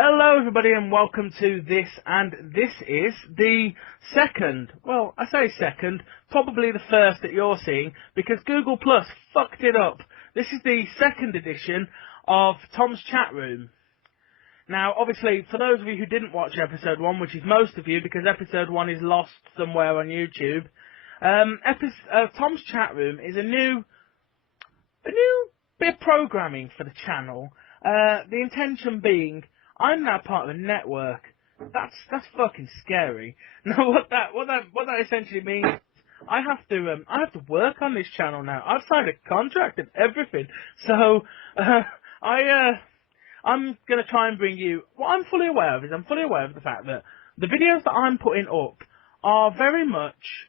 Hello everybody and welcome to this, and this is the second, well I say second, probably the first that you're seeing because Google Plus fucked it up. This is the second edition of Tom's Chatroom. Now obviously for those of you who didn't watch episode 1, which is most of you because episode 1 is lost somewhere on YouTube, Tom's Chatroom is a new bit of programming for the channel. The intention being, I'm now part of a network. That's fucking scary. Now, what that essentially means, I have to work on this channel now. I've signed a contract and everything. So, I'm gonna try and bring you. What I'm fully aware of the fact that the videos that I'm putting up are very much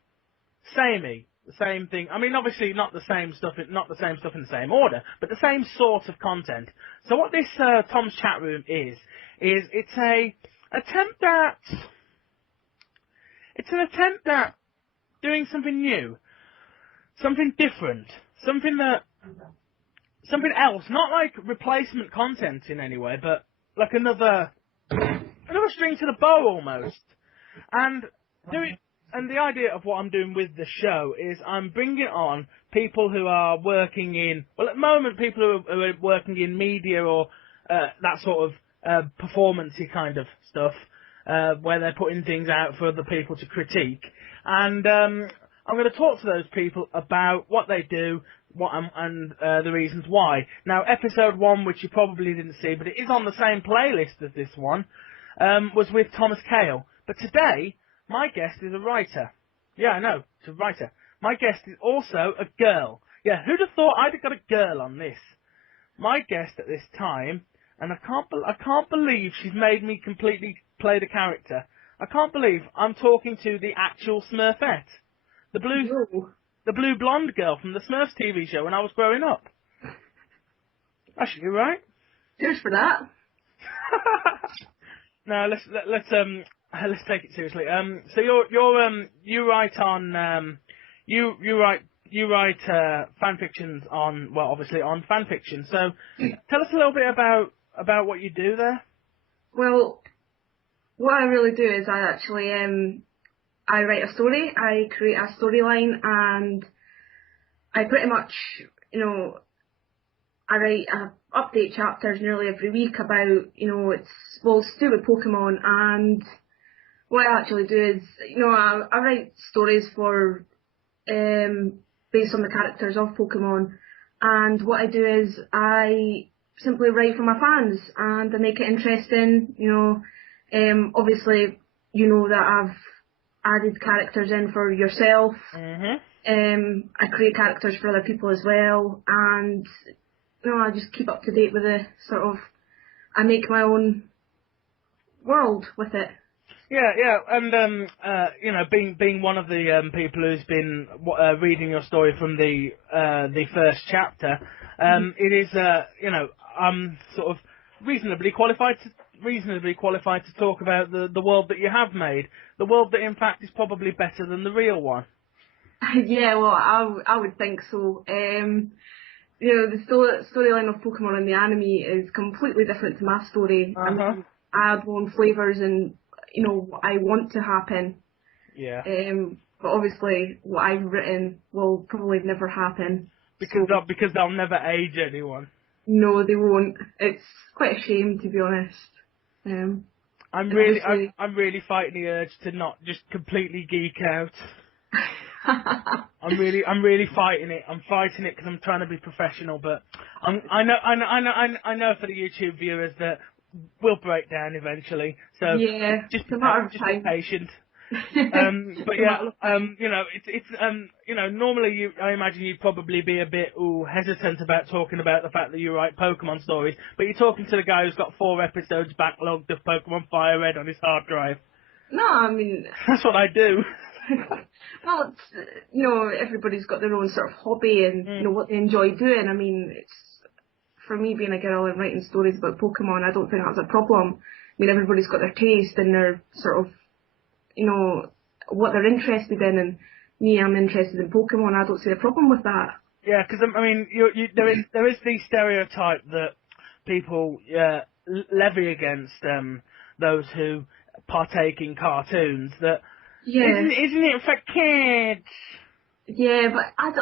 samey. The same thing. I mean, obviously not the same stuff in the same order, but the same sort of content. So what this Tom's Chatroom is it's an attempt at doing something new, something different, something else, not like replacement content in any way, but like another string to the bow almost, and the idea of what I'm doing with the show is I'm bringing on people who are working in, well at the moment people who are working in media or that sort of performance-y kind of stuff, where they're putting things out for other people to critique. And I'm going to talk to those people about what they do, and the reasons why. Now episode 1, which you probably didn't see, but it is on the same playlist as this one, was with Thomas Cale. But today, my guest is a writer. Yeah, I know, it's a writer. My guest is also a girl. Yeah, who'd have thought I'd have got a girl on this? My guest at this time, and I can't believe she's made me completely play the character. I can't believe I'm talking to the actual Smurfette. The blue blonde girl from the Smurfs TV show when I was growing up. Actually, you're right. Cheers for that. Now let's take it seriously. So you write fan fictions on, well, obviously on fan fiction. So tell us a little bit about what you do there. Well, what I really do is I actually I write a story, I create a storyline, and I pretty much, I write update chapters nearly every week about, it's to do with Pokemon. And what I actually do is, I write stories for, based on the characters of Pokemon, and what I do is I simply write for my fans, and I make it interesting, obviously, that I've added characters in for yourself, I create characters for other people as well, and, I just keep up to date with the I make my own world with it. Yeah, and being one of the people who's been reading your story from the first chapter, it is I'm sort of reasonably qualified to talk about the world that you have made, the world that in fact is probably better than the real one. Yeah, well, I would think so. The storyline of Pokemon in the anime is completely different to my story. I mean, I add my own flavours and what I want to happen. Yeah. But obviously, what I've written will probably never happen. Because they'll never age anyone. No, they won't. It's quite a shame, to be honest. I'm really fighting the urge to not just completely geek out. I'm really fighting it. I'm fighting it because I'm trying to be professional, but I know for the YouTube viewers that we'll break down eventually. So yeah, just be patient. But yeah, normally I imagine you'd probably be a bit hesitant about talking about the fact that you write Pokemon stories, but you're talking to the guy who's got 4 episodes backlogged of Pokemon Fire Red on his hard drive. No, I mean, that's what I do. Well, it's, everybody's got their own sort of hobby and what they enjoy doing. I mean, it's for me being a girl and writing stories about Pokemon, I don't think that's a problem. I mean, everybody's got their taste and their sort of, what they're interested in, and me, I'm interested in Pokemon. I don't see a problem with that. Yeah, because I mean, there is the stereotype that people levy against those who partake in cartoons. That Yeah. isn't it for kids? Yeah, but I've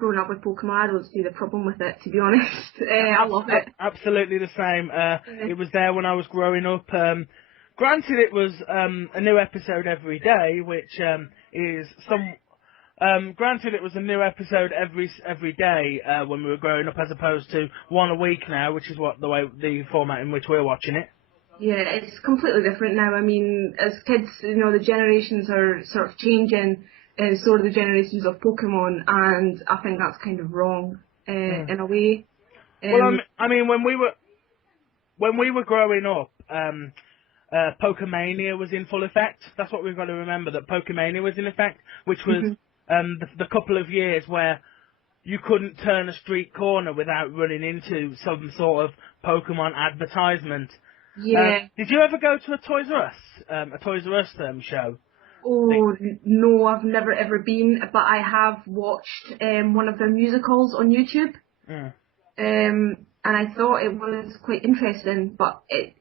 grown up with Pokemon. I don't see the problem with it, to be honest. I love it. Absolutely the same. It was there when I was growing up. Granted, it was a new episode every day, which is some. Granted, it was a new episode every day when we were growing up, as opposed to one a week now, which is the format in which we're watching it. Yeah, it's completely different now. I mean, as kids, the generations are sort of changing, and so are the generations of Pokemon, and I think that's kind of wrong in a way. Well, I mean, when we were growing up, Pokemania was in full effect. That's what we've got to remember, that Pokemania was in effect, which was the couple of years where you couldn't turn a street corner without running into some sort of Pokemon advertisement. Yeah. Did you ever go to a Toys R Us show? Oh, no, I've never ever been, but I have watched one of their musicals on YouTube. And I thought it was quite interesting, but it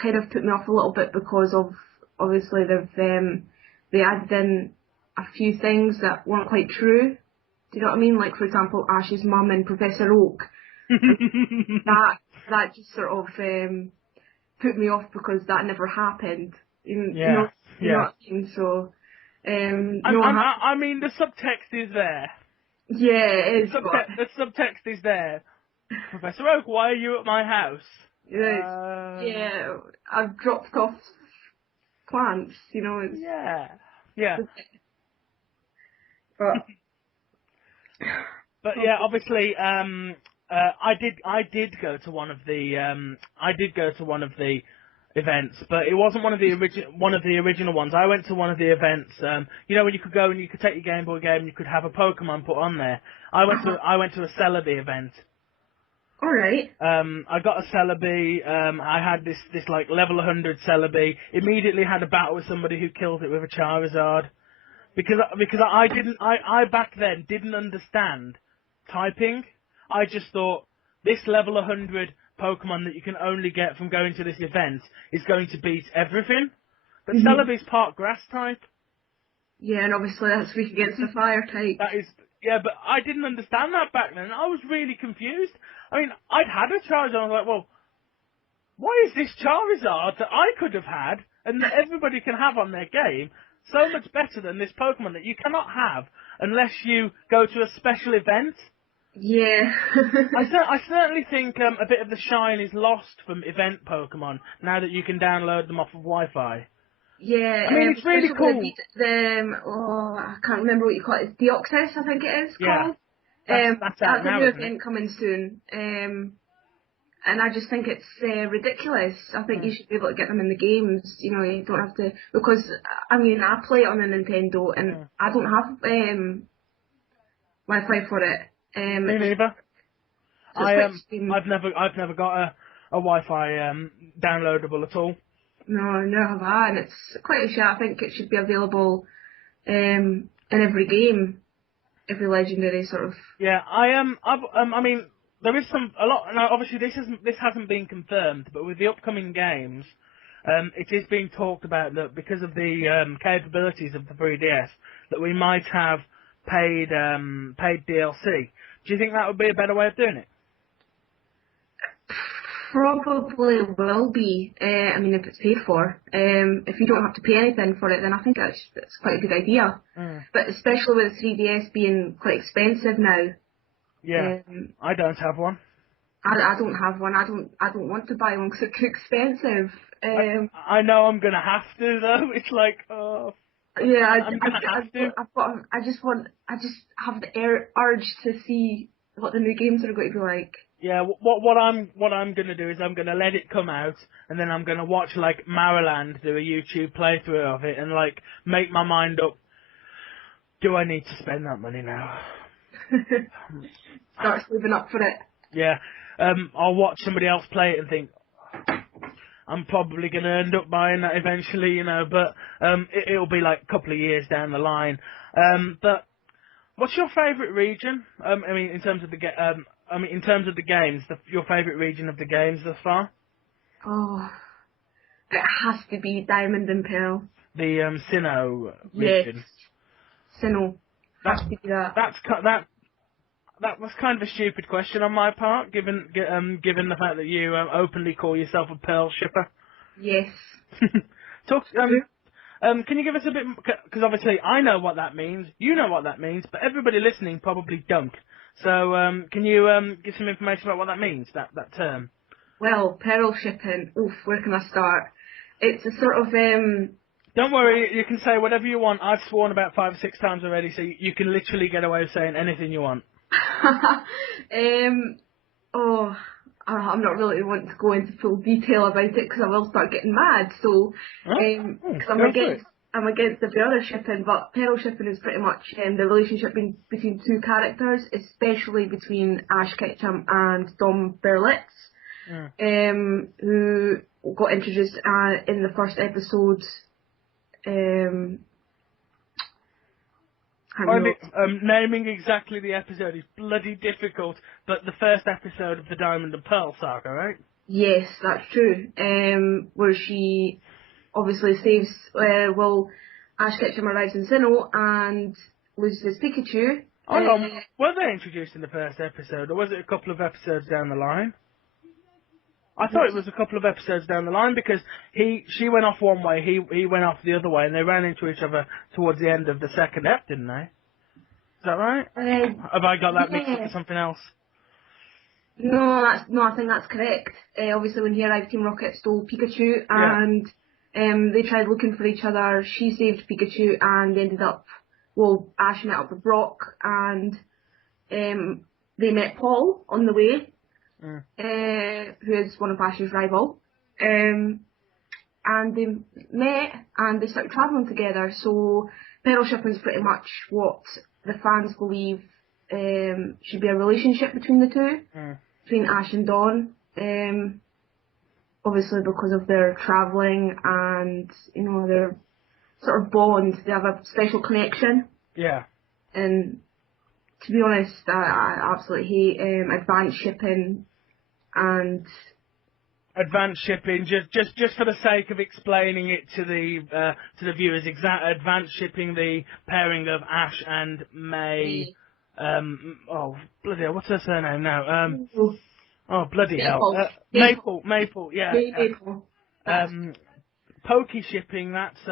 kind of put me off a little bit because of, obviously, they added in a few things that weren't quite true. Do you know what I mean? Like, for example, Ash's mum and Professor Oak. that just sort of put me off because that never happened. You know what I mean? So, I mean, the subtext is there. Yeah, it is. The subtext is there. Professor Oak, why are you at my house? Yeah, I've dropped off plants, It's, yeah. But yeah, obviously, I did go to one of the events, but it wasn't one of the original ones. I went to one of the events. When you could go and you could take your Game Boy game and you could have a Pokemon put on there. I went to a Celebi event. All right. I got a Celebi. I had this like level 100 Celebi. Immediately had a battle with somebody who killed it with a Charizard. Because I back then didn't understand typing. I just thought this level 100 Pokemon that you can only get from going to this event is going to beat everything. But Celebi's part grass type. Yeah, and obviously that's weak against the fire type. But I didn't understand that back then. I was really confused. I mean, I'd had a Charizard. I was like, well, why is this Charizard that I could have had and that everybody can have on their game so much better than this Pokemon that you cannot have unless you go to a special event? Yeah. I certainly think a bit of the shine is lost from event Pokemon now that you can download them off of Wi-Fi. Yeah, I mean, it's really cool. I can't remember what you call it. It's Deoxys, I think it is called. That's out now, a new isn't event it? coming soon. And I just think it's ridiculous. I think you should be able to get them in the games. You don't have to, because I mean, I play it on the Nintendo and I don't have Wi-Fi for it. Me neither. I've never got a Wi-Fi downloadable at all. No, never have I, and it's quite a shame. I think it should be available in every game, every legendary sort of. Yeah, I mean, there is a lot. Now, obviously, this hasn't been confirmed, but with the upcoming games, it is being talked about that because of the capabilities of the 3DS, that we might have paid DLC. Do you think that would be a better way of doing it? Probably will be. I mean, if it's paid for. If you don't have to pay anything for it, then I think that's quite a good idea. But especially with 3DS being quite expensive now. Yeah, I don't have one. I don't have one. I don't want to buy one because it's too expensive. I know I'm gonna have to though. It's like, oh. Yeah, I'm gonna have to. I just have the urge to see what the new games are going to be like. Yeah, what I'm gonna do is I'm gonna let it come out, and then I'm gonna watch like Mariland do a YouTube playthrough of it, and like make my mind up. Do I need to spend that money now? Start saving up for it. Yeah, I'll watch somebody else play it and think I'm probably gonna end up buying that eventually, but it'll be like a couple of years down the line. But what's your favourite region? I mean, in terms of I mean, in terms of the games, your favourite region of the games thus far? Oh, it has to be Diamond and Pearl. The Sinnoh Yes. region. Sinnoh. Has to be that. That was kind of a stupid question on my part, given the fact that you openly call yourself a Pearl shipper. Yes. Can you give us a bit, because obviously I know what that means, you know what that means, but everybody listening probably don't. So can you give some information about what that means, that term? Well, Pearl shipping. Oof, where can I start? It's a sort of Don't worry, you can say whatever you want. I've sworn about 5 or 6 times already, so you can literally get away with saying anything you want. I'm not really wanting to go into full detail about it because I will start getting mad. So, because I'm against the other shipping, but Pearl shipping is pretty much the relationship between two characters, especially between Ash Ketchum and Dom Berlitz, who got introduced in the first episode. Naming exactly the episode is bloody difficult, but the first episode of the Diamond and Pearl saga, right? Yes, that's true. Where she obviously saves, Ash Ketchum arrives in Sinnoh and loses his Pikachu. Were they introduced in the first episode, or was it a couple of episodes down the line? I thought it was a couple of episodes down the line, because she went off one way, he went off the other way, and they ran into each other towards the end of the second ep, didn't they? Is that right? Have I got that mixed up with something else? No, I think that's correct. Obviously, when he arrived, Team Rocket stole Pikachu, and they tried looking for each other. She saved Pikachu, and ended up, Ash met up with Brock, and they met Paul on the way. Who is one of Ash's rival, and they met and they started travelling together. So Pearl shipping is pretty much what the fans believe should be a relationship between the two, between Ash and Dawn. Obviously because of their travelling and their sort of bond, they have a special connection. Yeah. And to be honest, I absolutely hate advanced shipping and advanced shipping. Just for the sake of explaining it to the viewers, advanced shipping, the pairing of Ash and May. Bloody hell, what's her surname now? Bloody hell, Maple. Yeah. Maple. Pokey shipping. That's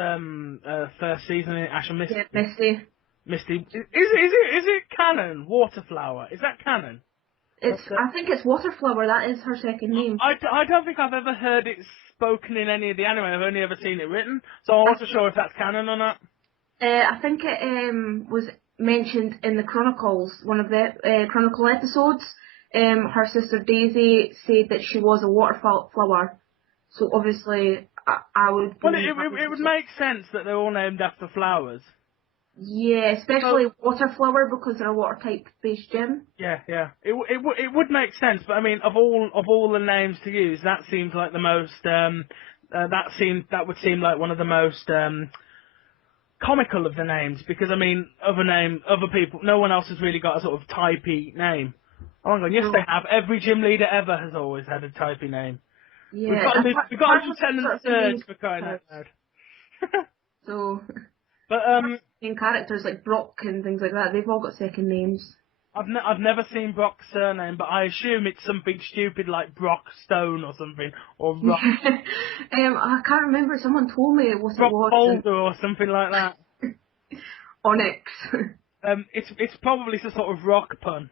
first season in Ash and Misty. Yeah, Misty, is it canon? Waterflower, is that canon? I think it's Waterflower. That is her second name. I don't think I've ever heard it spoken in any of the anime. I've only ever seen it written, so I wasn't sure if that's canon or not. I think it was mentioned in the Chronicles, one of the Chronicle episodes. Her sister Daisy said that she was a waterflower, so obviously I would. Well, it would make sense that they're all named after flowers. Yeah, especially Waterflower because they're a water type based gym. Yeah. It would make sense, but I mean, of all the names to use, that seems like the most. That would seem like one of the most comical of the names, because I mean, other people, no one else has really got a sort of typey name. Oh my god, yes they have. Every gym leader ever has always had a typey name. Yeah, we've got a lieutenant surge for crying out loud. So. But in characters like Brock and things like that, they've all got second names. I've never seen Brock's surname, but I assume it's something stupid like Brock Stone or something, or Rock. I can't remember. Someone told me what Brock it was. Boulder or something like that. Onyx. It's probably some sort of rock pun.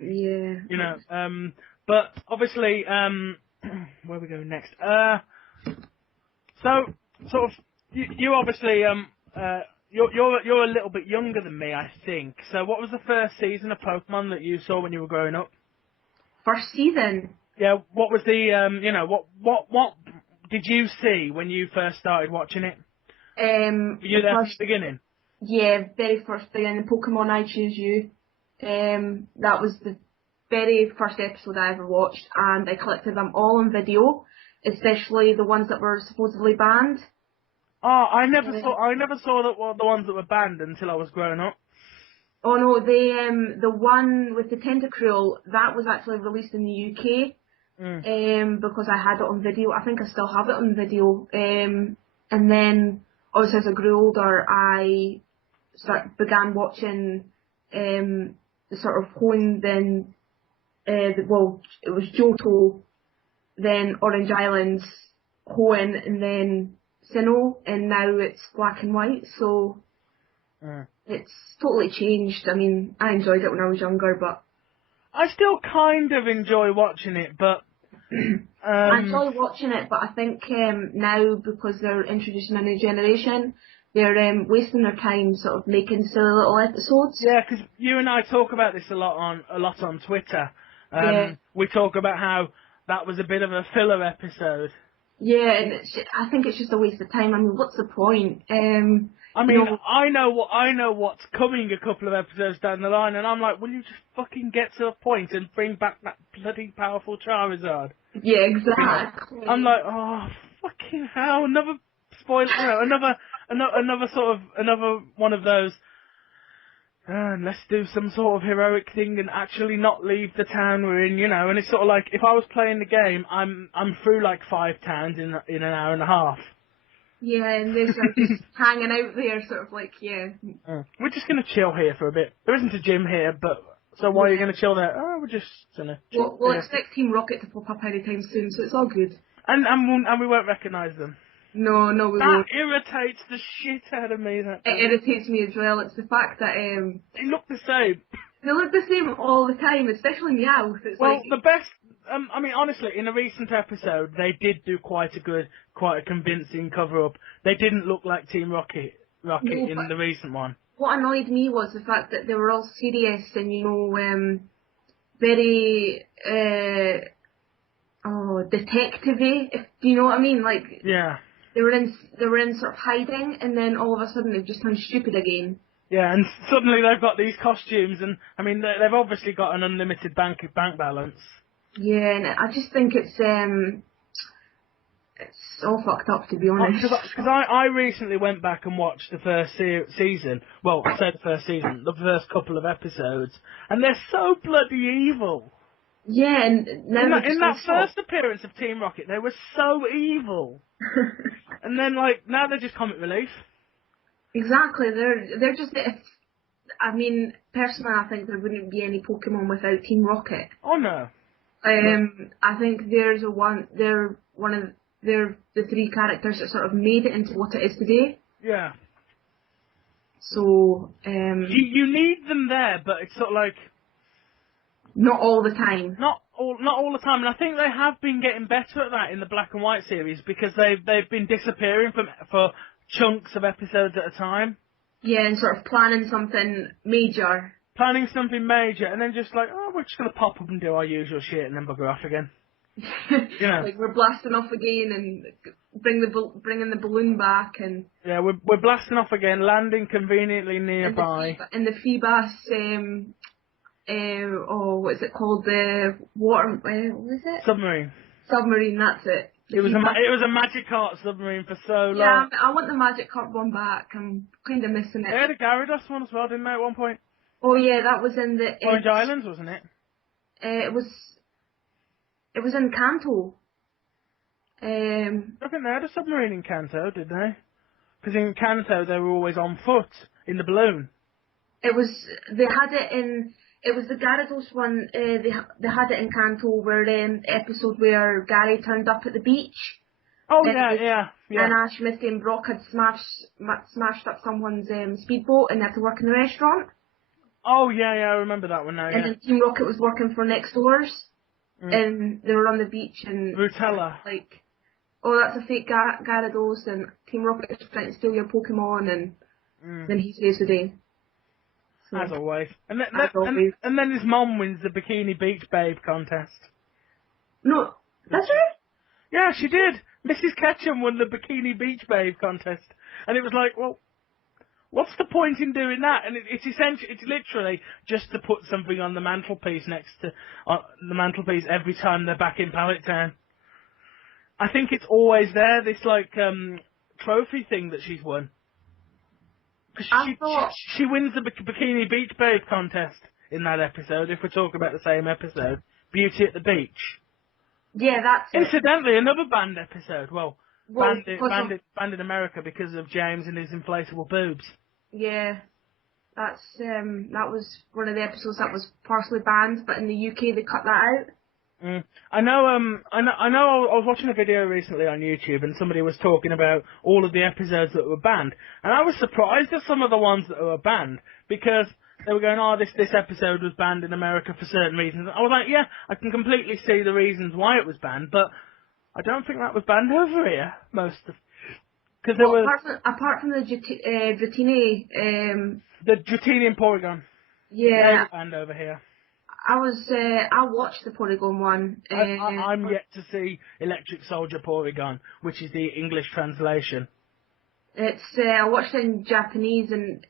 Yeah. But obviously, where we go next? So sort of you obviously You're a little bit younger than me, I think. So what was the first season of Pokemon that you saw when you were growing up? First season? Yeah, what was the, what did you see when you first started watching it? Were you there from the beginning? Yeah, very first beginning, Pokemon I Choose You. That was the very first episode I ever watched, and I collected them all on video, especially the ones that were supposedly banned. Oh, I never saw the ones that were banned until I was growing up. Oh no, the one with the Tentacruel, that was actually released in the UK. Because I had it on video. I think I still have it on video. And then, obviously, as I grew older, I began watching the sort of Hoenn, then, it was Johto, then Orange Islands, Hoenn, and then Sinnoh, and now it's black and white, so it's totally changed. I mean, I enjoyed it when I was younger, but... I still kind of enjoy watching it, but... I enjoy watching it, but I think now, because they're introducing a new generation, they're wasting their time sort of making silly little episodes. Yeah, because you and I talk about this a lot on Twitter. We talk about how that was a bit of a filler episode. Yeah, and I think it's just a waste of time. I mean, what's the point? I mean, I know what's coming a couple of episodes down the line, and I'm like, will you just fucking get to the point and bring back that bloody powerful Charizard? Yeah, exactly. I'm like, oh, fucking hell, another spoiler, another one of those, let's do some sort of heroic thing and actually not leave the town we're in, and it's sort of like, if I was playing the game, I'm through like 5 towns in an hour and a half. Yeah, and they're sort of just hanging out there, sort of like, yeah. We're just going to chill here for a bit. There isn't a gym here, but... So why are you going to chill there? Oh, we're just going to chill. We'll expect Team Rocket to pop up anytime soon, so it's all good. And we won't recognise them. No, we won't. That irritates the shit out of me. It irritates me as well. It's the fact that... they look the same. They look the same all the time, especially Meowth. It's the best... I mean, honestly, in a recent episode, they did do quite a convincing cover-up. They didn't look like Team Rocket in the recent one. What annoyed me was the fact that they were all serious and, very, detective-y, if you know what I mean? Like, yeah. They were in sort of hiding, and then all of a sudden they've just turned stupid again. Yeah, and suddenly they've got these costumes, and, I mean, they've obviously got an unlimited bank balance. Yeah, and I just think it's all fucked up, to be honest. Because I recently went back and watched the first season. Well, I said first season, the first couple of episodes, and they're so bloody evil. Yeah, and now in that first appearance of Team Rocket, they were so evil. And then, now they're just comic relief. Exactly, they're just... I mean, personally, I think there wouldn't be any Pokemon without Team Rocket. Oh, no. I think they're the 3 characters that sort of made it into what it is today. Yeah. So, you need them there, but it's sort of like... Not all the time. Not all the time, and I think they have been getting better at that in the Black and White series, because they've been disappearing for chunks of episodes at a time. Yeah, and sort of planning something major. Planning something major, and then just like, oh, we're just going to pop up and do our usual shit, and then bugger off again. Like, we're blasting off again, and bringing the balloon back, and... Yeah, we're blasting off again, landing conveniently nearby. And the Feebas, what is it called? The water... what is it? Submarine. Submarine, that's it. It was a Magikarp submarine for so long. Yeah, I want the Magikarp one back. I'm kind of missing it. They had a Gyarados one as well, didn't they, at one point? Oh yeah, that was in the... Orange Islands, wasn't it? It was in Kanto. I think they had a submarine in Kanto, did they? Because in Kanto they were always on foot, in the balloon. They had it in... It was the Gyarados one, they had it in Kanto, where the episode where Gary turned up at the beach. Oh, yeah. And Ash, Misty and Brock had smashed up someone's speedboat and they had to work in the restaurant. Oh, yeah, I remember that one now, yeah. And then Team Rocket was working for Next Doors, and they were on the beach and... Rutella. Like, oh, that's a fake Gyarados, and Team Rocket is trying to steal your Pokemon, and then he saves the day. As always. And then his mom wins the Bikini Beach Babe contest. No, that's right? Yeah, she did. Mrs. Ketchum won the Bikini Beach Babe contest. And it was like, well, what's the point in doing that? And it's literally just to put something on the mantelpiece next to the mantelpiece every time they're back in Pallet Town. I think it's always there, this trophy thing that she's won. 'Cause I thought, she wins the Bikini Beach Babe contest in that episode, if we're talking about the same episode. Beauty at the Beach. yeah, that's it. Incidentally, another banned episode. Well, Well, banned in America because of James and his inflatable boobs. yeah, that was one of the episodes that was partially banned, but in the UK they cut that out. I know. I was watching a video recently on YouTube, and somebody was talking about all of the episodes that were banned, and I was surprised at some of the ones that were banned because they were going, "Oh, this episode was banned in America for certain reasons." I was like, "Yeah, I can completely see the reasons why it was banned, but I don't think that was banned over here because there was apart from the Dratini, the Dratini Porygon. yeah, They were banned over here. I watched the Porygon one. I'm yet to see Electric Soldier Porygon, which is the English translation. It's I watched it in Japanese and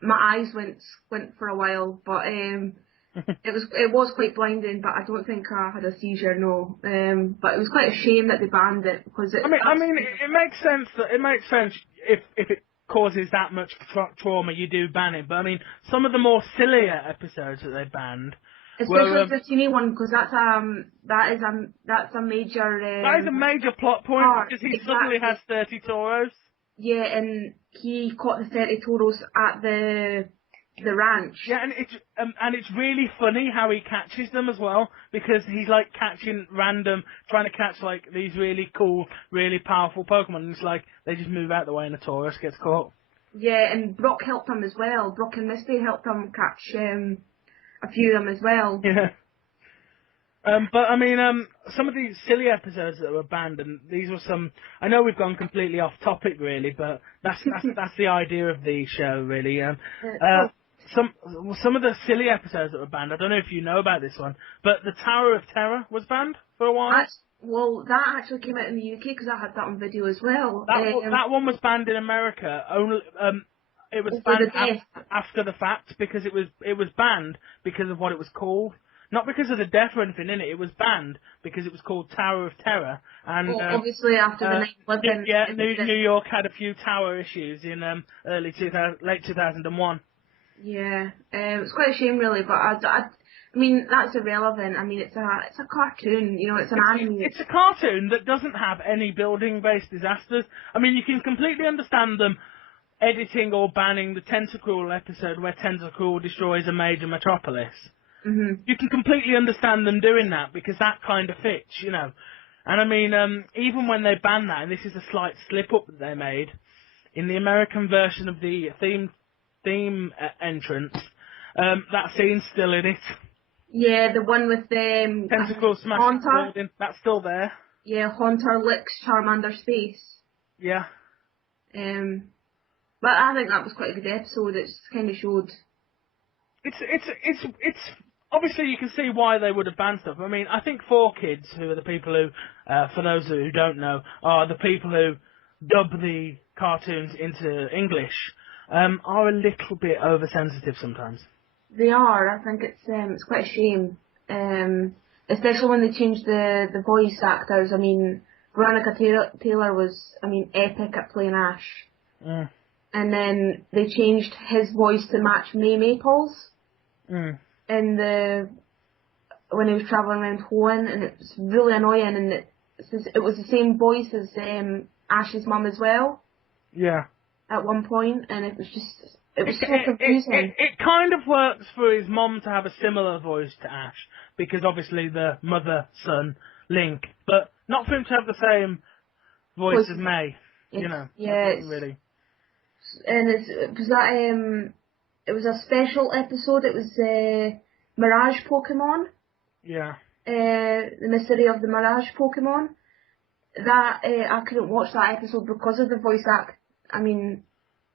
my eyes went for a while, but it was quite blinding. But I don't think I had a seizure, no. But it was quite a shame that they banned it because it makes sense if it causes that much trauma, you do ban it. But I mean, some of the more sillier episodes that they banned, especially the Dratini one, because that's a major. That is a major plot point because he suddenly has 30 Tauros. Yeah, and he caught the 30 Tauros at the ranch. Yeah, and it's really funny how he catches them as well, because he's like catching trying to catch like these really cool, really powerful Pokemon, and it's like they just move out the way and the Taurus gets caught. Yeah, and Brock helped him as well. Brock and Misty helped him catch a few of them as well. Yeah. But I mean, some of these silly episodes that were banned, and these were some. I know we've gone completely off topic, really, but that's the idea of the show, really. Some of the silly episodes that were banned. I don't know if you know about this one, but the Tower of Terror was banned for a while. That actually came out in the UK because I had that on video as well. That one was banned in America. Only it was banned after the fact because it was banned because of what it was called. Not because of the death or anything in it. It was banned because it was called Tower of Terror. And obviously after the 9/11. Yeah, New York had a few tower issues in late 2001. Yeah, it's quite a shame really, but I mean that's irrelevant. I mean it's a cartoon, you know, it's an anime. It's a cartoon that doesn't have any building-based disasters. I mean, you can completely understand them editing or banning the Tentacruel episode where Tentacruel destroys a major metropolis. Mm-hmm. You can completely understand them doing that because that kind of fits, you know. And I mean, even when they ban that, and this is a slight slip-up that they made, in the American version of the theme entrance, that scene's still in it. Yeah, the one with the Tentacle smashing the building, that's still there. Yeah, Haunter licks Charmander's face. Yeah. But I think that was quite a good episode. It kind of showed. It's obviously you can see why they would have banned stuff. I mean, I think 4Kids, who are the people who, for those who don't know, are the people who dub the cartoons into English, are a little bit oversensitive sometimes. They are. I think it's quite a shame, especially when they changed the voice actors. I mean, Veronica Taylor was, epic at playing Ash. Mm. And then they changed his voice to match May Maples. Mm. When he was travelling around Hoenn, and it was really annoying, and it was the same voice as Ash's mum as well. Yeah. At one point, and it was so confusing. It kind of works for his mum to have a similar voice to Ash, because obviously the mother-son link, but not for him to have the same voice as May. You know. Yeah. Really. And it was a special episode. It was Mirage Pokemon. Yeah. The Mystery of the Mirage Pokemon. That I couldn't watch that episode because of the voice act. I mean,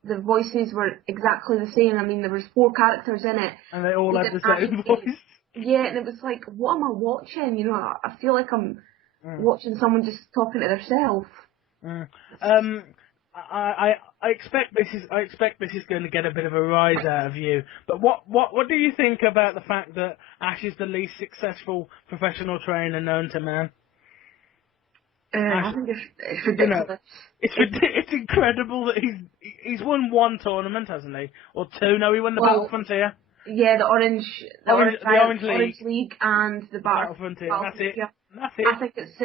the voices were exactly the same. I mean, there was 4 characters in it. And they all had the same voice. Yeah, and it was like, what am I watching? You know, I feel like I'm watching someone just talking to themselves. Mm. I expect this is going to get a bit of a rise out of you. But what do you think about the fact that Ash is the least successful professional trainer known to man? I think it's You know, ridiculous. it's incredible that he's won one tournament, hasn't he? Or two? No, he won the Battle Frontier. Yeah, the Orange League and the Battle Frontier. That's it. Yeah. That's it. I think it's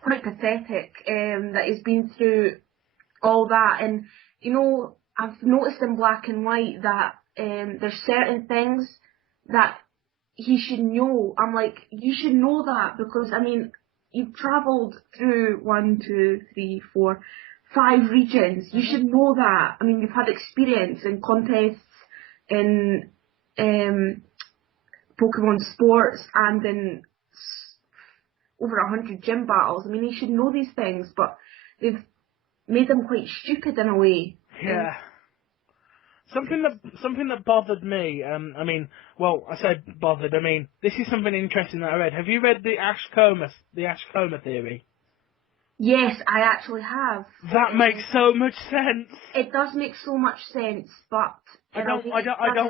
quite pathetic that he's been through all that, and you know, I've noticed in Black and White that there's certain things that he should know. I'm like, you should know that, because I mean, you've travelled through 1, 2, 3, 4, 5 regions. You should know that. I mean, you've had experience in contests, in Pokemon sports, and in over 100 gym battles. I mean, he should know these things, but they've made him quite stupid in a way. Yeah. Something that bothered me. I mean, well, I said bothered. I mean, this is something interesting that I read. Have you read the Ash Coma theory? Yes, I actually have. That makes so much sense. It does make so much sense, but I don't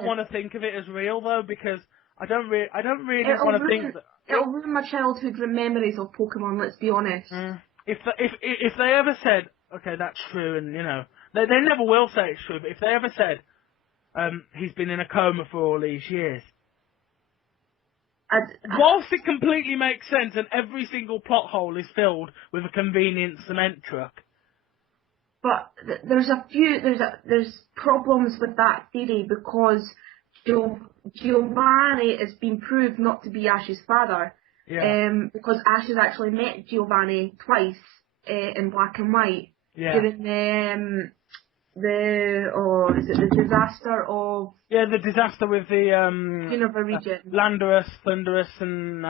want to think of it as real though, because I don't really want to think that it'll ruin my childhood memories of Pokemon. Let's be honest. If they ever said, okay, that's true, and you know, they never will say it's true, but if they ever said, he's been in a coma for all these years, whilst it completely makes sense and every single plot hole is filled with a convenient cement truck. But there's problems with that theory, because Giovanni has been proved not to be Ash's father. Yeah. Because Ash has actually met Giovanni twice in Black and White. Yeah. During the disaster of... Yeah, the disaster with the Unova region. Landorus, Thunderous, and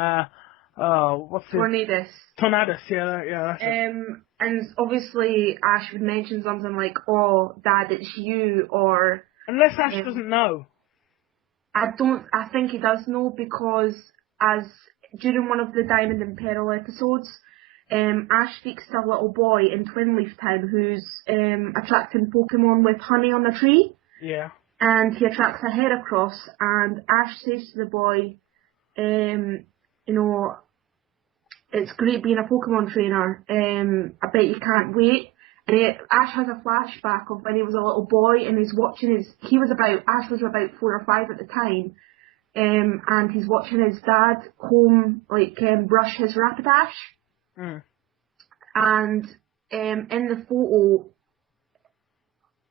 what's it? Tornadus, yeah, that's it. And obviously Ash would mention something like, "Oh, Dad, it's you," or... Unless Ash doesn't know. I think he does know, because during one of the Diamond and Pearl episodes, Ash speaks to a little boy in Twinleaf Town who's attracting Pokemon with honey on a tree. Yeah. And he attracts a Heracross, and Ash says to the boy, you know, "It's great being a Pokemon trainer. I bet you can't wait." And Ash has a flashback of when he was a little boy, and he's watching Ash was about 4 or 5 at the time, and he's watching his dad brush his Rapidash. And in the photo,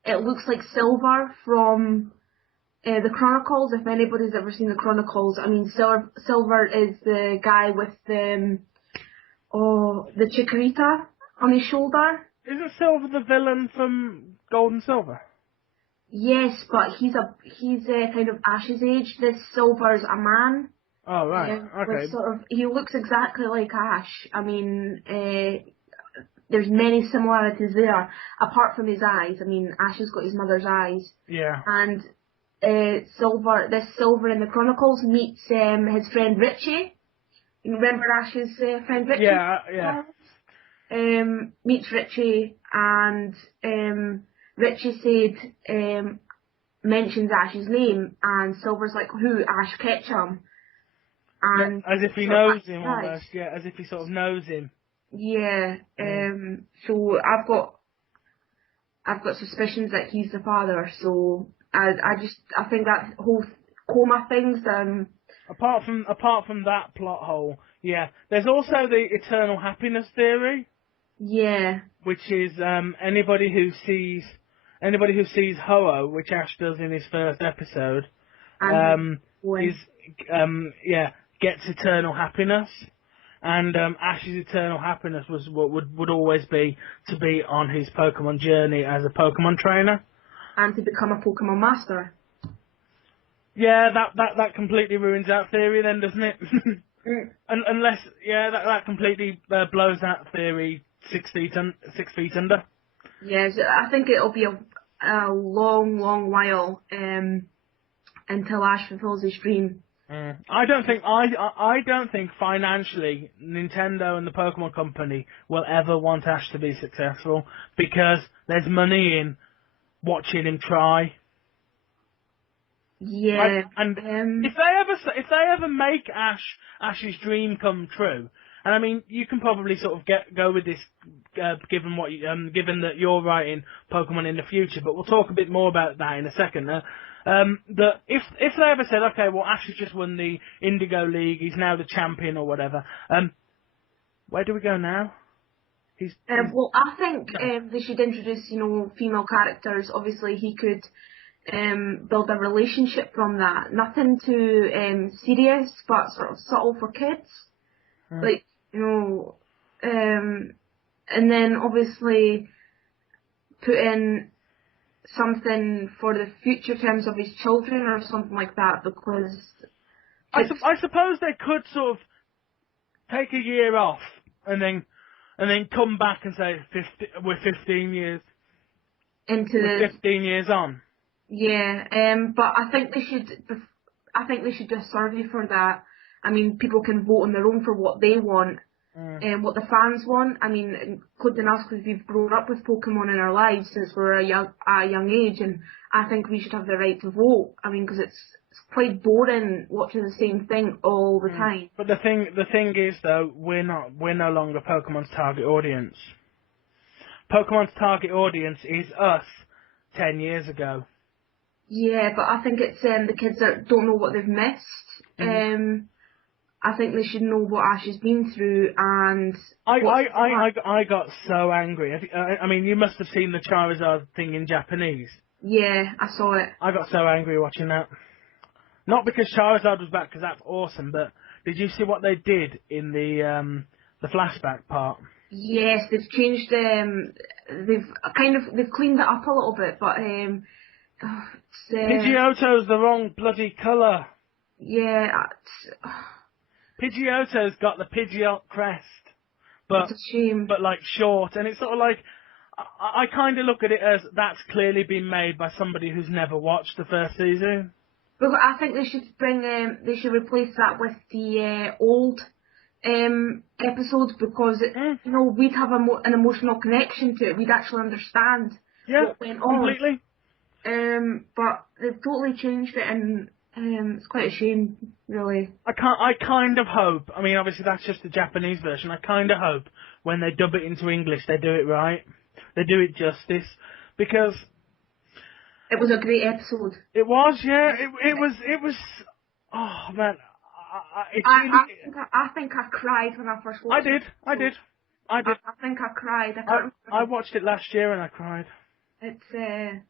it looks like Silver from the Chronicles. If anybody's ever seen the Chronicles, I mean, Silver is the guy with the Chikorita on his shoulder. Isn't Silver the villain from Gold and Silver? Yes, but he's kind of Ash's age. This Silver's a man. Oh, right. Okay. He looks exactly like Ash. I mean, there's many similarities there, apart from his eyes. I mean, Ash has got his mother's eyes. Yeah. And Silver in the Chronicles meets his friend Richie. You remember Ash's friend Richie? Yeah. Meets Richie, and Richie mentions Ash's name, and Silver's like, "Who? Ash Ketchum?" And as if he knows him almost. Yeah, as if he sort of knows him. Yeah. So I've got suspicions that he's the father. So I think that whole coma thing's Apart from that plot hole, yeah. There's also the eternal happiness theory. Yeah. Which is anybody who sees Ho-Oh, which Ash does in his first episode, gets eternal happiness. And Ash's eternal happiness was would always be to be on his Pokemon journey as a Pokemon trainer. And to become a Pokemon master. Yeah, that completely ruins that theory then, doesn't it? Unless, that completely blows that theory 6 feet under. Yes, I think it'll be a long, long while until Ash fulfills his dream. I don't think financially Nintendo and the Pokemon Company will ever want Ash to be successful, because there's money in watching him try. Yeah. And if they ever make Ash's dream come true, And I mean, you can probably sort of go with this, given that you're writing Pokemon in the future. But we'll talk a bit more about that in a second. That if they ever said, okay, well, Ash has just won the Indigo League, he's now the champion or whatever. Where do we go now? Well, I think they should introduce, female characters. Obviously, he could build a relationship from that. Nothing too serious, but sort of subtle for kids. Like, and then obviously put in something for the future terms of his children or something like that, because I suppose they could sort of take a year off and then come back and say we're 15 years into 15 years on. Yeah, but I think they should do a survey for that. I mean, people can vote on their own for what they want and what the fans want. I mean, including us, because we've grown up with Pokemon in our lives since we're a young age, and I think we should have the right to vote. I mean, because it's quite boring watching the same thing all the time. But the thing is, though, we're no longer Pokemon's target audience. Pokemon's target audience is us 10 years ago. Yeah, but I think it's the kids that don't know what they've missed. I think they should know what Ash has been through, and I got so angry. I mean, you must have seen the Charizard thing in Japanese. Yeah, I saw it. I got so angry watching that. Not because Charizard was back, because that's awesome, but did you see what they did in the flashback part? Yes, they've changed. They've cleaned it up a little bit, but Pidgeotto's the wrong bloody colour. Yeah. Pidgeotto's got the Pidgeot crest, but it's a shame. But like short, and it's sort of like I kind of look at it as that's clearly been made by somebody who's never watched the first season. But I think they should they should replace that with the old episodes, because we'd have an emotional connection to it. We'd actually understand what went on. Completely. But they've totally changed it, and it's quite a shame, really. I kind of hope. I mean, obviously that's just the Japanese version. I kind of hope when they dub it into English, they do it right. They do it justice, because it was a great episode. It was, yeah. It was. Oh man, I think I cried when I first watched it. I did. I think I cried. I watched it last year and I cried. It's And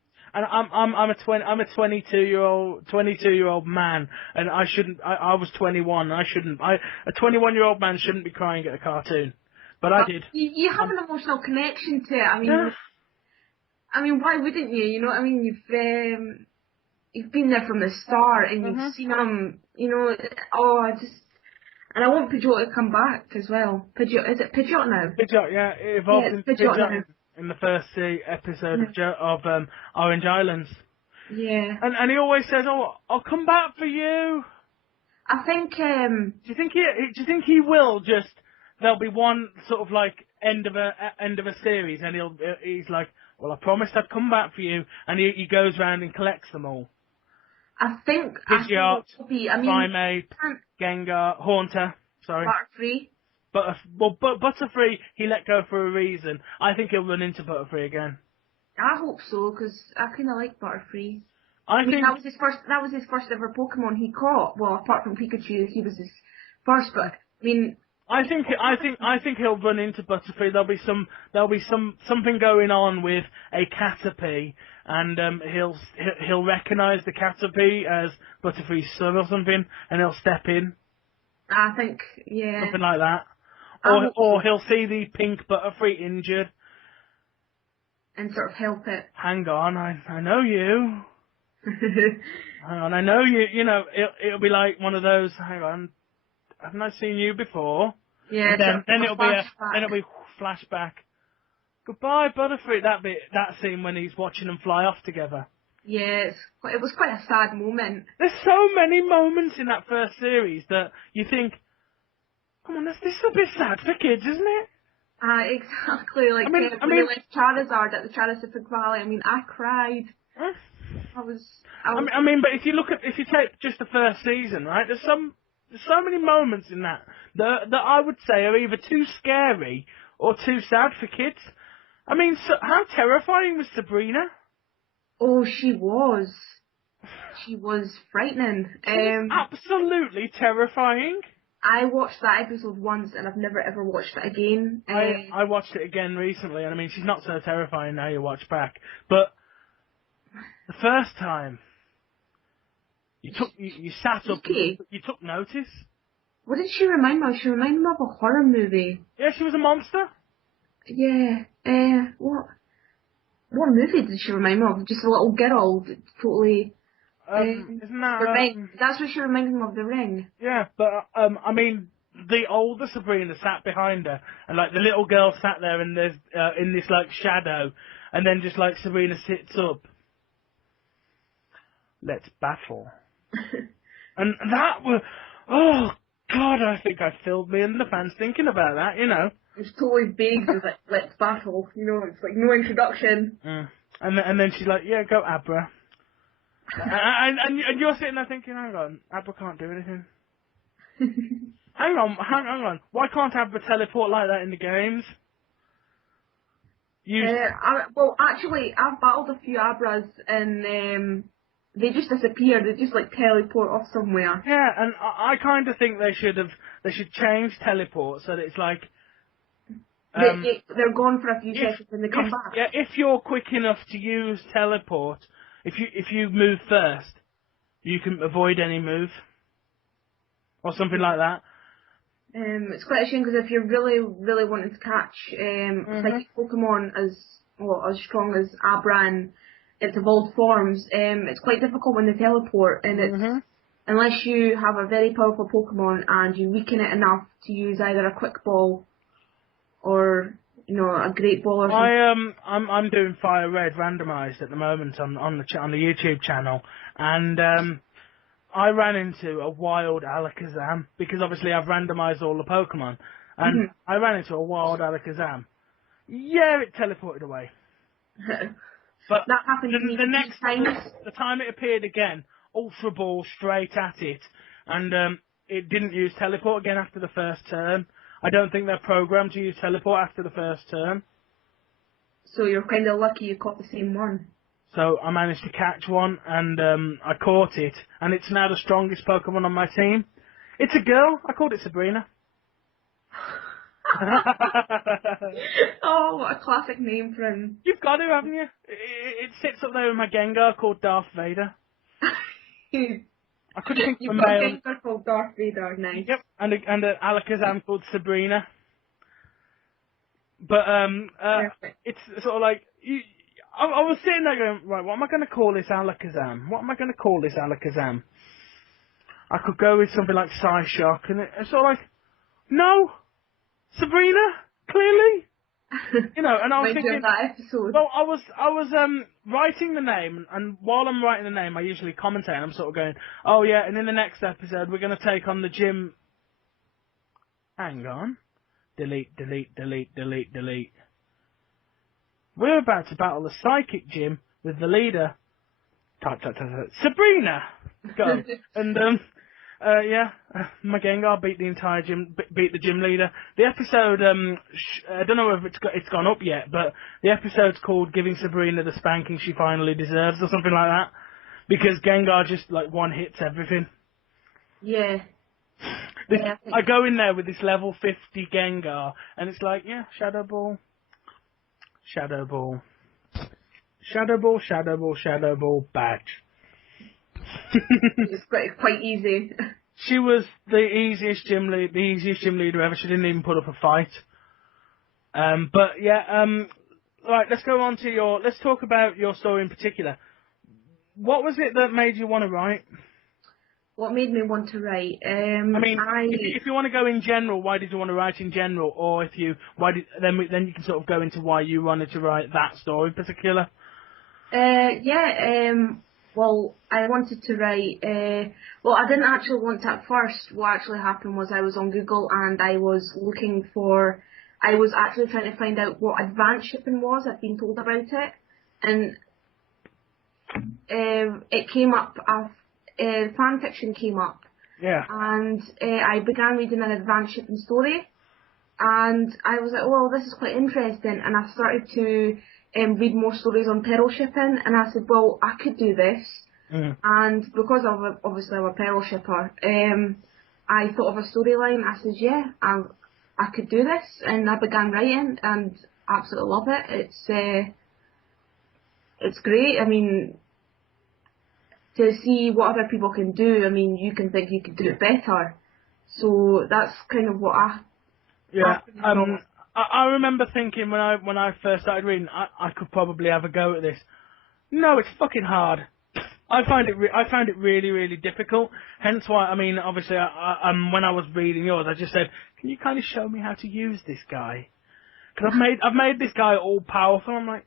I'm a 22-year-old man, and I shouldn't. I was 21. A 21-year-old man shouldn't be crying at a cartoon, but I did. You have an emotional connection to it. I mean, why wouldn't you? You know what I mean? You've been there from the start, and you've seen him. And I want Pidgeot to come back as well. Is it Pidgeot now? Pidgeot, yeah. It evolved into Pidgeot now. In the first episode of Orange Islands. Yeah. And he always says, "Oh, I'll come back for you." I think. Do you think he will? Just there'll be one sort of like end of a series, and he's like, "Well, I promised I'd come back for you," and he goes round and collects them all. I think. Pidgeot, Primeape, Gengar, Haunter. Sorry. Butterfree. Butterfree, he let go for a reason. I think he'll run into Butterfree again. I hope so, because I kind of like Butterfree. I think that was his first ever Pokemon he caught. Well, apart from Pikachu, he was his first. But I mean, I think he'll run into Butterfree. There'll be something going on with a Caterpie, and he'll recognise the Caterpie as Butterfree's son or something, and he'll step in. I think, yeah, something like that. Or he'll see the pink Butterfree injured and sort of help it. Hang on, I know you. Hang on, I know you. You know, it'll be like one of those. Hang on, haven't I seen you before? Yeah. Then it'll be flashback. Goodbye, Butterfree. That scene when he's watching them fly off together. Yeah, it was quite a sad moment. There's so many moments in that first series that you think, come on, this is a bit sad for kids, isn't it? Exactly. Like, when they left Charizard at the Charizard Valley, I mean, I cried. I mean, but if you take just the first season, right? There's there's so many moments in that I would say are either too scary or too sad for kids. I mean, so, how terrifying was Sabrina? Oh, she was. She was frightening. Absolutely terrifying. I watched that episode once and I've never ever watched it again. I watched it again recently, and I mean, she's not so terrifying now you watch back. But the first time, you sat up, and you took notice. What did she remind me of? She reminded me of a horror movie. Yeah, she was a monster. Yeah. What movie did she remind me of? Just a little girl that totally... Isn't that... That's what she reminded me of, The Ring. Yeah, but, I mean, the older Sabrina sat behind her, and, like, the little girl sat there in this, like, shadow, and then just, like, Sabrina sits up. Let's battle. And that was... Oh, God, I think I filled me and the fans thinking about that, you know. It's totally vague, it's like, let's battle, you know, it's like no introduction. And then she's like, yeah, go Abra. and you're sitting there thinking, hang on, Abra can't do anything. hang on, why can't Abra teleport like that in the games? Well, actually, I've battled a few Abras and they just disappear, they just like teleport off somewhere. Yeah, and I kind of think they should change teleport so that it's like, they're gone for a few seconds and they come back. Yeah, if you're quick enough to use teleport, if you move first, you can avoid any move. Or something like that. It's quite a shame because if you're really, really wanting to catch psychic Pokemon as strong as Abra and its evolved forms, it's quite difficult when they teleport, and it's unless you have a very powerful Pokemon and you weaken it enough to use either a Quick Ball or, you know, a Great Ball or something. I'm doing Fire Red randomised at the moment on the YouTube channel, and I ran into a wild Alakazam because obviously I've randomised all the Pokemon, and I ran into a wild Alakazam. Yeah, it teleported away. But that happened to me the next time, the time it appeared again, Ultra Ball straight at it, and it didn't use teleport again after the first turn. I don't think they're programmed to use teleport after the first turn. So you're kind of lucky you caught the same one. So I managed to catch one, and I caught it, and it's now the strongest Pokemon on my team. It's a girl. I called it Sabrina. Oh, what a classic name for him. You've got to, haven't you? It sits up there with my Gengar called Darth Vader. I couldn't think of a male. You've got a Gengar called Darth Vader, nice. Yep, and an Alakazam called Sabrina. But it's sort of like I was sitting there going, right, what am I going to call this Alakazam? What am I going to call this Alakazam? I could go with something like Psyshock, and it's sort of like, no, Sabrina, clearly. You know, and I was thinking, that episode. well, I was writing the name, and while I'm writing the name, I usually commentate, and I'm sort of going, oh yeah, and in the next episode, we're going to take on the gym. Hang on. Delete, delete, delete, delete, delete. We're about to battle the psychic gym with the leader. Sabrina! Go. And, my Gengar beat the entire gym, beat the gym leader. The episode, I don't know if it's gone up yet, but the episode's called Giving Sabrina the Spanking She Finally Deserves, or something like that. Because Gengar just, like, one-hits everything. Yeah. I go in there with this level 50 Gengar, and it's like, yeah, Shadow Ball. Shadow Ball. Shadow Ball, Shadow Ball, Shadow Ball, badge. It's quite easy. She was the easiest gym leader ever. She didn't even put up a fight. Right, let's go on to let's talk about your story in particular. What was it that made you want to write? What made me want to write? If you want to go in general, why did you want to write in general? Or then you can sort of go into why you wanted to write that story in particular. Well, I wanted to write, I didn't actually want to at first. What actually happened was I was on Google and I was actually trying to find out what advanced shipping was. I'd been told about it. And it came up, fan fiction came up. Yeah. and I began reading an advanced shipping story, and I was like, well, this is quite interesting, and I started to read more stories on peril shipping, and I said, well, I could do this, and because obviously I'm a peril shipper, I thought of a storyline. I said, yeah, I could do this, and I began writing, and absolutely love it. It's great. I mean, to see what other people can do, I mean, you can think you could do it better. So that's kind of what Yeah. I remember thinking when I first started reading, I could probably have a go at this. No, it's fucking hard. I find it really, really difficult. Hence why, I mean, obviously, when I was reading yours, I just said, can you kind of show me how to use this guy? Because I've made this guy all powerful. I'm like,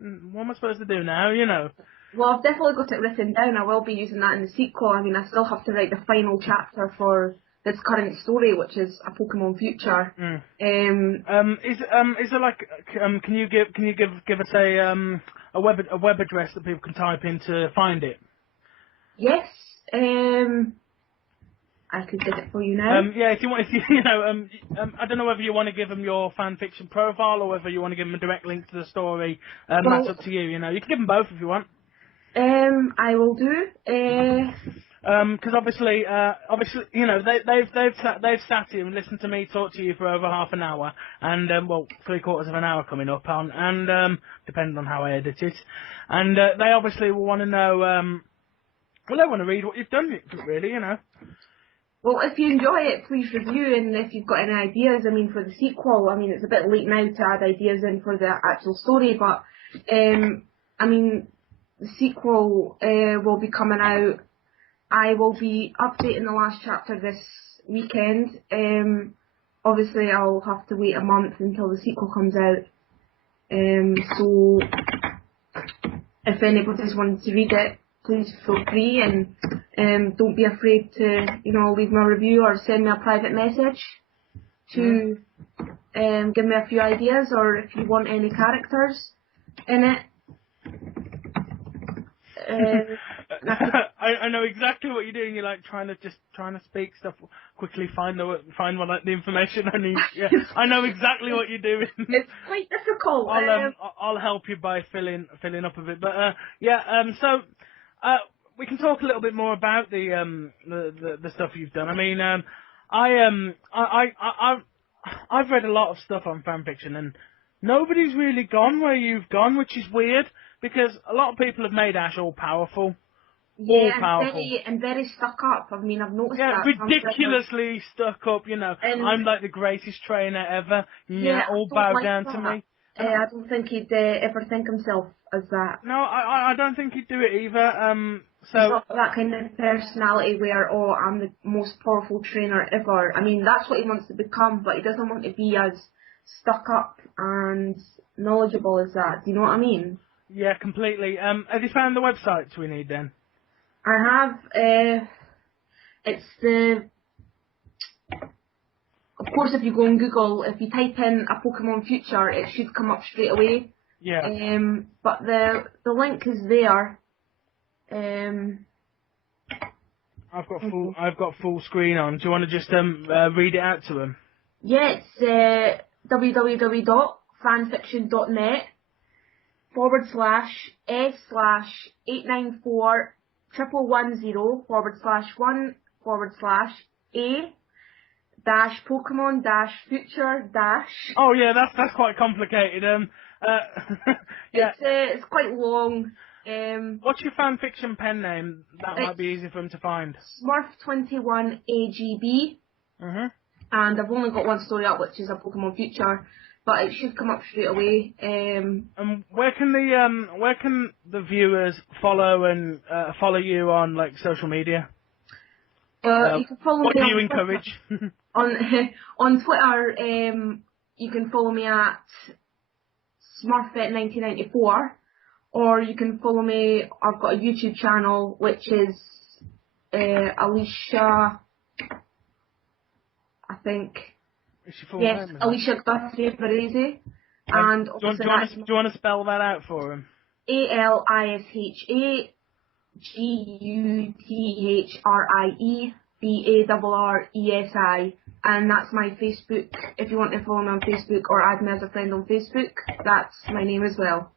what am I supposed to do now? You know. Well, I've definitely got it written down. I will be using that in the sequel. I mean, I still have to write the final chapter for this current story, which is a Pokemon Future. Is there like can you give us a web address that people can type in to find it? Yes. I could get it for you now. Yeah, if you want, you know, I don't know whether you want to give them your fan fiction profile or whether you want to give them a direct link to the story. Well, that's up to you. You know, you can give them both if you want. I will do. Because obviously, you know, they've sat here and listened to me talk to you for over half an hour, and well, 3/4 of an hour coming up on, and depending on how I edit it, and they obviously will want to know. Well, they want to read what you've done, really, you know. Well, if you enjoy it, please review, and if you've got any ideas, I mean, for the sequel, I mean, it's a bit late now to add ideas in for the actual story, but, I mean, the sequel will be coming out. I will be updating the last chapter this weekend. Obviously, I'll have to wait a month until the sequel comes out. So, if anybody's wanted to read it, please feel free, and don't be afraid to, you know, leave me a review or send me a private message to give me a few ideas, or if you want any characters in it. I know exactly what you're doing. You're like trying to speak stuff quickly, find the information I need. Yeah, I know exactly what you're doing. It's quite difficult. I'll help you by filling up a bit, but so we can talk a little bit more about the stuff you've done. I mean, I've read a lot of stuff on fanfiction, and nobody's really gone where you've gone, which is weird. Because a lot of people have made Ash all powerful. Yeah, all powerful. and very stuck up. I mean, I've noticed that. Yeah, ridiculously stuck up, you know. And I'm like the greatest trainer ever. Yeah, all bow like down to me. I don't think he'd ever think himself as that. No, I don't think he'd do it either. So he's not that kind of personality where, oh, I'm the most powerful trainer ever. I mean, that's what he wants to become, but he doesn't want to be as stuck up and knowledgeable as that. Do you know what I mean? Yeah, completely. Have you found the websites we need then? I have. It's the. Of course, if you go on Google, if you type in a Pokemon Future, it should come up straight away. Yeah. But the link is there. I've got full screen on. Do you want to just read it out to them? Yeah, it's www.fanfiction.net //894/1/A-Pokemon-Future-. Oh yeah, that's quite complicated. Yeah. It's quite long. What's your fanfiction pen name? That might be easy for them to find. SmurfetteAGB. And I've only got one story up, which is a Pokemon Future. But it should come up straight away. Where can the viewers follow you on like social media? You can follow what me do you on encourage? on Twitter, you can follow me at SmurfetteAGB1994, or you can follow me. I've got a YouTube channel which is Alicia. I think. Yes, Alicia Guthrie Barese. And do you want to spell that out for him? ALISHAGUTHRIE. BARRESI, and that's my Facebook. If you want to follow me on Facebook or add me as a friend on Facebook, that's my name as well.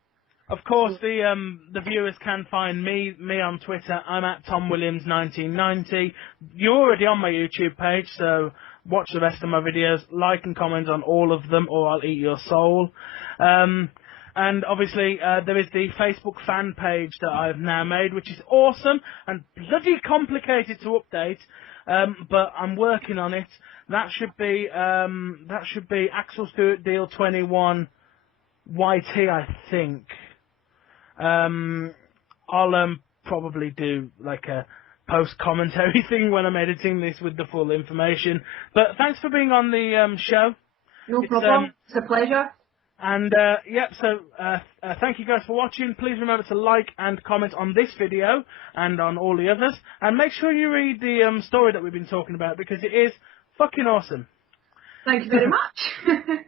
Of course, the viewers can find me on Twitter. I'm at TomWilliams1990. You're already on my YouTube page, so watch the rest of my videos, like and comment on all of them, or I'll eat your soul. And obviously, there is the Facebook fan page that I've now made, which is awesome and bloody complicated to update. But I'm working on it. That should be Axel Stewart Deal 21 YT, I think. I'll probably do like a post-commentary thing when I'm editing this with the full information. But thanks for being on the show. No problem. It's a pleasure. And thank you guys for watching. Please remember to like and comment on this video and on all the others. And make sure you read the story that we've been talking about, because it is fucking awesome. Thank you very much.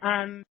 And